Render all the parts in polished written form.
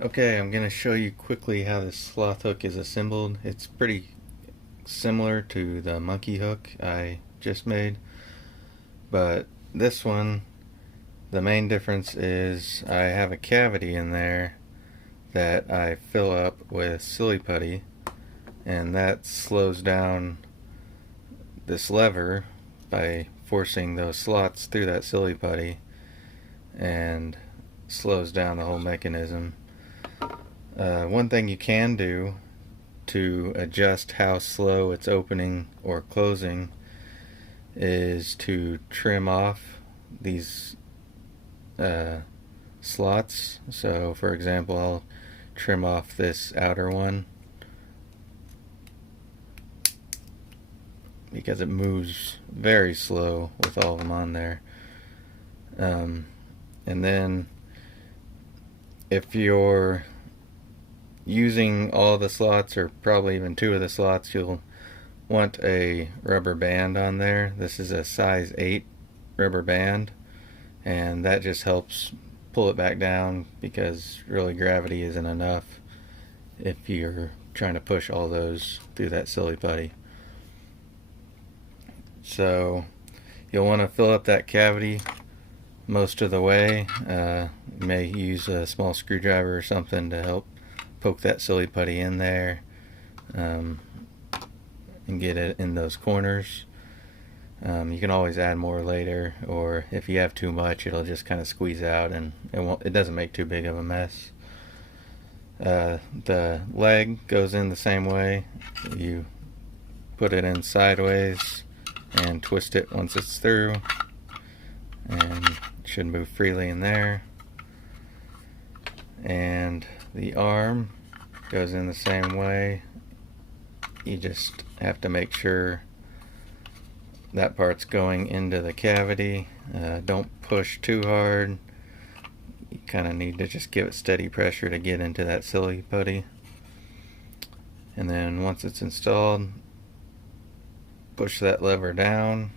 Okay, I'm going to show you quickly how this sloth hook is assembled. It's pretty similar to the monkey hook I just made, but this one, the main difference is I have a cavity in there that I fill up with silly putty, and that slows down this lever by forcing those slots through that silly putty and slows down the whole mechanism. One thing you can do to adjust how slow it's opening or closing is to trim off these slots. So for example, I'll trim off this outer one because it moves very slow with all of them on there. And then if you're using all the slots, or probably even two of the slots, you'll want a rubber band on there. This is a size 8 rubber band, and that just helps pull it back down because really gravity isn't enough if you're trying to push all those through that silly putty. So you'll want to fill up that cavity most of the way. You may use a small screwdriver or something to help poke that silly putty in there and get it in those corners. You can always add more later, or if you have too much, it'll just kind of squeeze out and it doesn't make too big of a mess. The leg goes in the same way. You put it in sideways and twist it once it's through, and it should move freely in there. And the arm goes in the same way. You just have to make sure that part's going into the cavity. Don't push too hard. You kind of need to just give it steady pressure to get into that silly putty. And then once it's installed, push that lever down,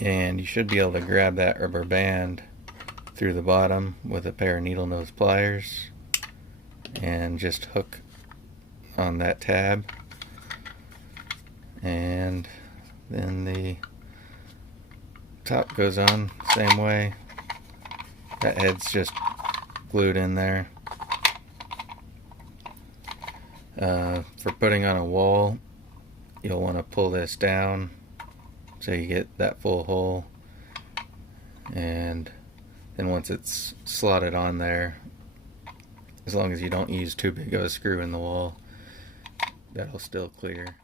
and you should be able to grab that rubber band through the bottom with a pair of needle nose pliers and just hook on that tab, and then the top goes on the same way. That head's just glued in there. For putting on a wall, you'll want to pull this down so you get that full hole, and then once it's slotted on there, as long as you don't use too big of a screw in the wall, that'll still clear.